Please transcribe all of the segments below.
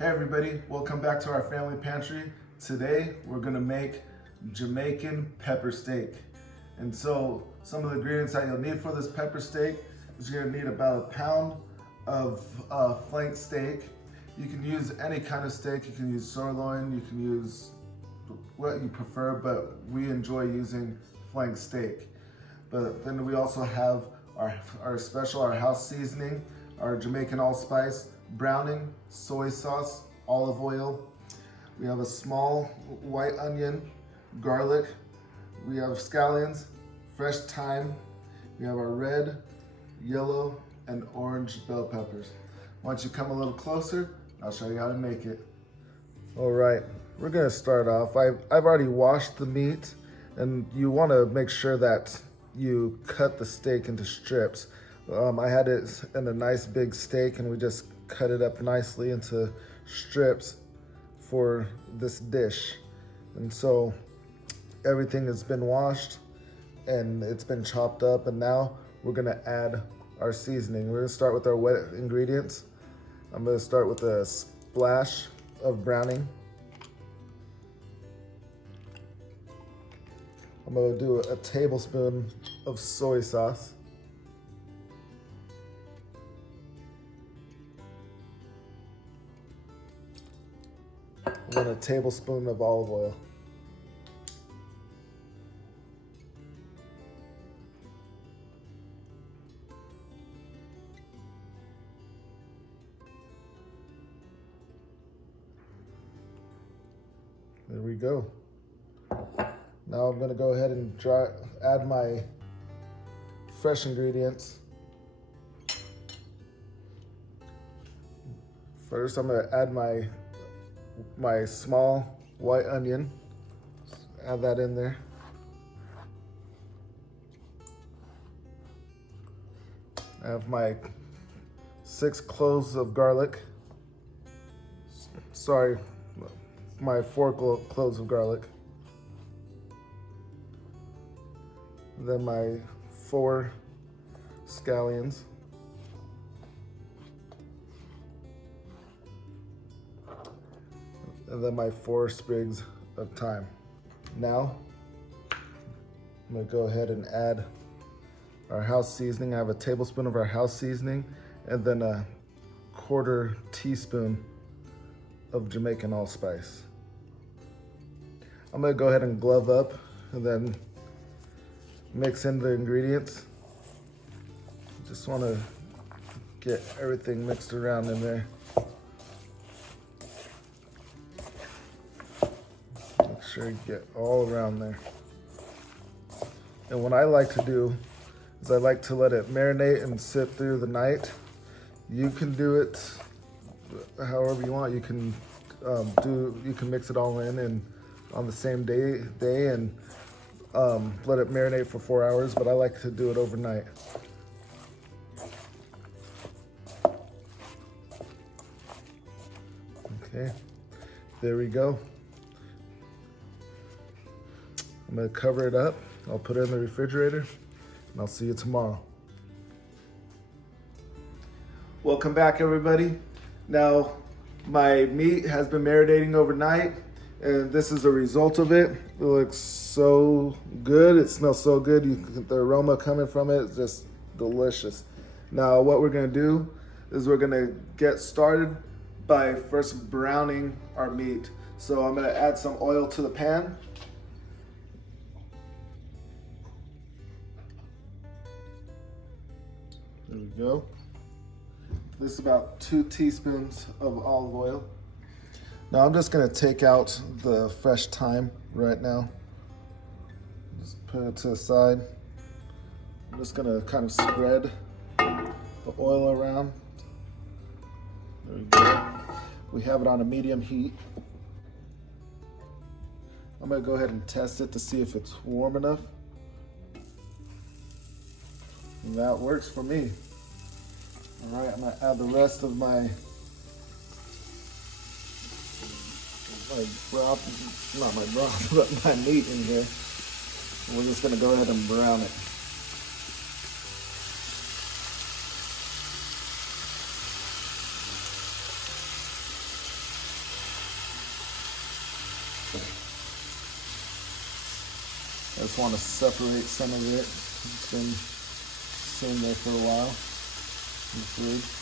Hey everybody, welcome back to Our Family Pantry. Today we're gonna make Jamaican pepper steak. And so some of the ingredients that you'll need for this pepper steak is you're gonna need about a pound of flank steak. You can use any kind of steak. You can use sirloin, you can use what you prefer, but we enjoy using flank steak. But then we also have our special, our house seasoning, our Jamaican Allspice, browning, soy sauce, olive oil. We have a small white onion, garlic. We have scallions, fresh thyme. We have our red, yellow, and orange bell peppers. Once you come a little closer, I'll show you how to make it. All right, we're gonna start off. I've already washed the meat, and you wanna make sure that you cut the steak into strips. I had it in a nice big steak, and we just cut it up nicely into strips for this dish. And so everything has been washed and it's been chopped up, and now we're gonna add our seasoning. We're gonna start with our wet ingredients. I'm gonna start with a splash of browning. I'm gonna do a tablespoon of soy sauce. And then a tablespoon of olive oil. There we go. Now I'm gonna go ahead and add my fresh ingredients. First, I'm gonna add my small white onion. Add that in there. I have my 6 cloves of garlic. Sorry, my 4 cloves of garlic. Then my 4 scallions. And then my 4 sprigs of thyme. Now, I'm gonna go ahead and add our house seasoning. I have a tablespoon of our house seasoning, and then a 1/4 teaspoon of Jamaican Allspice. I'm gonna go ahead and glove up and then mix in the ingredients. Just wanna get everything mixed around in there. Make sure you get all around there. And what I like to do is I like to let it marinate and sit through the night. You can do it however you want. You can mix it all in and on the same day and let it marinate for 4 hours, but I like to do it overnight. Okay, there we go. I'm gonna cover it up. I'll put it in the refrigerator, and I'll see you tomorrow. Welcome back, everybody. Now, my meat has been marinating overnight, and this is a result of it. It looks so good. It smells so good. The aroma coming from it is just delicious. Now, what we're gonna do is we're gonna get started by first browning our meat. So I'm gonna add some oil to the pan. There we go. This is about 2 teaspoons of olive oil. Now I'm just gonna take out the fresh thyme right now. Just put it to the side. I'm just gonna kind of spread the oil around. There we go. We have it on a medium heat. I'm gonna go ahead and test it to see if it's warm enough. And that works for me. All right, I'm gonna add the rest of my broth, not my broth, but my meat in here. And we're just gonna go ahead and brown it. I just want to separate some of it. It's been sitting there for a while in the fridge.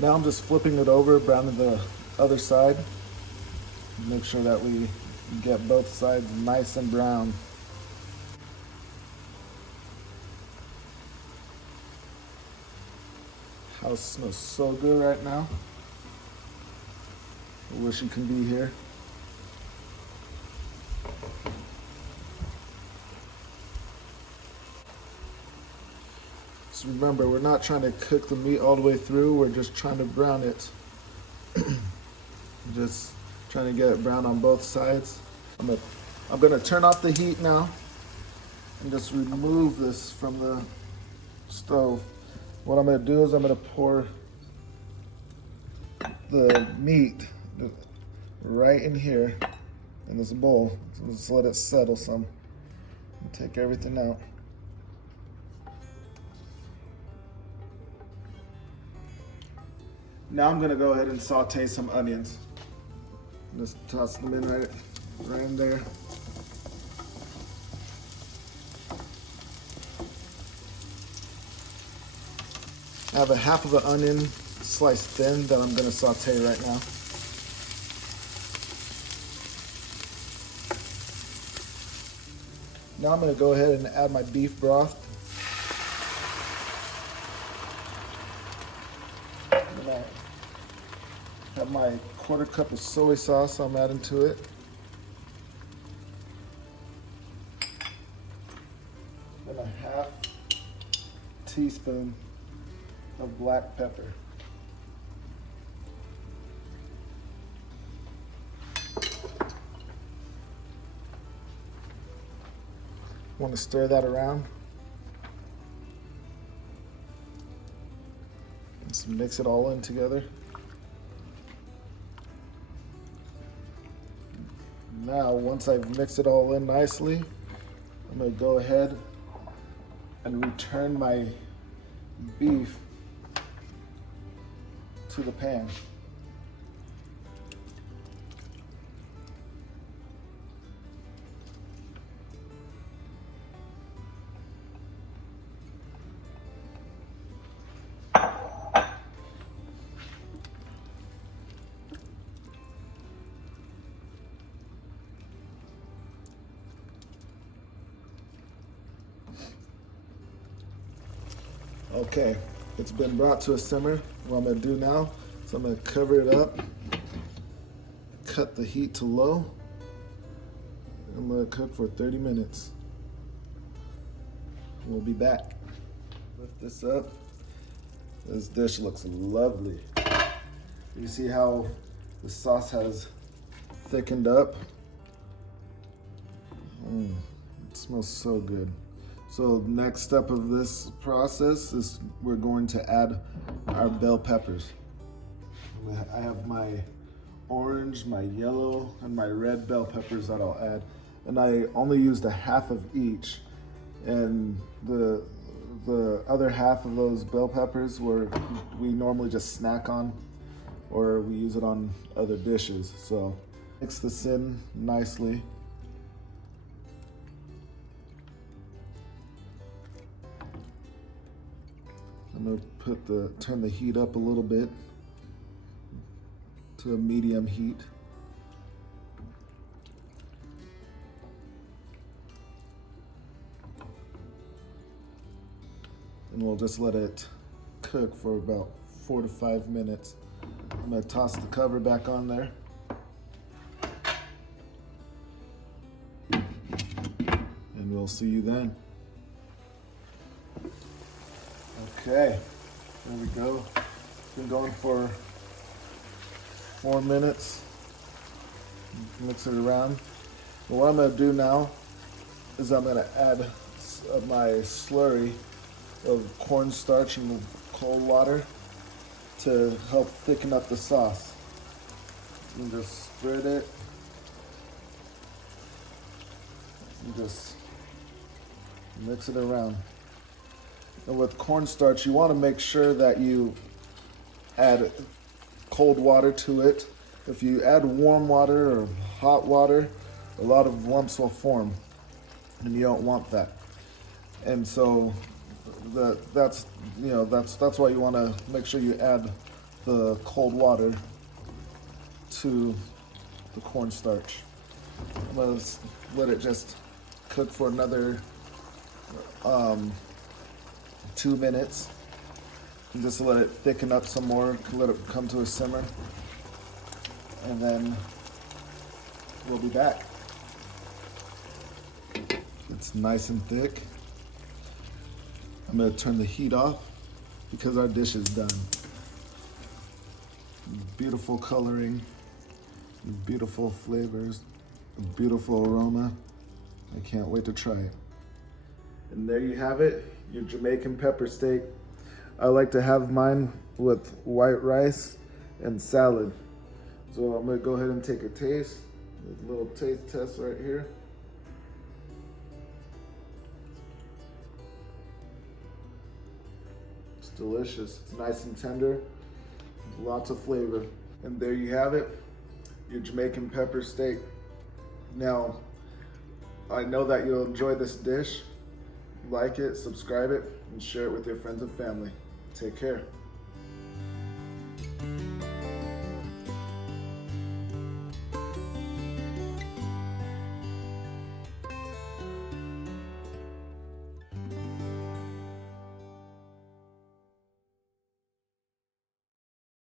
Now I'm just flipping it over, browning the other side. Make sure that we get both sides nice and brown. House smells so good right now. I wish you could be here. Just remember, we're not trying to cook the meat all the way through, we're just trying to brown it. Just trying to get it brown on both sides. I'm gonna turn off the heat now and just remove this from the stove. What I'm gonna do is I'm gonna pour the meat right in here in this bowl. So just let it settle some. And take everything out. Now I'm gonna go ahead and saute some onions. Just toss them in right in there. I have a half of an onion sliced thin that I'm gonna saute right now. Now I'm gonna go ahead and add my beef broth. I have my 1/4 cup of soy sauce I'm adding to it. Then a 1/2 teaspoon of black pepper. Want to stir that around. Just mix it all in together. Now, once I've mixed it all in nicely, I'm going to go ahead and return my beef to the pan. Okay, it's been brought to a simmer. What I'm gonna do now is I'm gonna cover it up, cut the heat to low. I'm gonna cook for 30 minutes. We'll be back. Lift this up. This dish looks lovely. You see how the sauce has thickened up? It smells so good. So next step of this process is we're going to add our bell peppers. I have my orange, my yellow, and my red bell peppers that I'll add. And I only used a half of each. And the other half of those bell peppers we normally just snack on, or we use it on other dishes. So mix this in nicely. I'm gonna turn the heat up a little bit to a medium heat. And we'll just let it cook for about 4 to 5 minutes. I'm gonna toss the cover back on there. And we'll see you then. Okay, there we go. It's been going for 4 minutes. Mix it around. But what I'm gonna do now is I'm gonna add my slurry of cornstarch and cold water. to help thicken up the sauce. And just spread it. And just mix it around. And with cornstarch, you want to make sure that you add cold water to it. If you add warm water or hot water, a lot of lumps will form, and you don't want that. And so that's why you want to make sure you add the cold water to the cornstarch. Let's let it just cook for another 2 minutes, and just let it thicken up some more, let it come to a simmer, and then we'll be back. It's nice and thick. I'm gonna turn the heat off because our dish is done. Beautiful coloring, beautiful flavors, beautiful aroma. I can't wait to try it. And there you have it, your Jamaican pepper steak. I like to have mine with white rice and salad. So I'm gonna go ahead and take a taste. There's a little taste test right here. It's delicious. It's nice and tender. Lots of flavor. And there you have it, your Jamaican pepper steak. Now, I know that you'll enjoy this dish. Like it, subscribe it, and share it with your friends and family. Take care.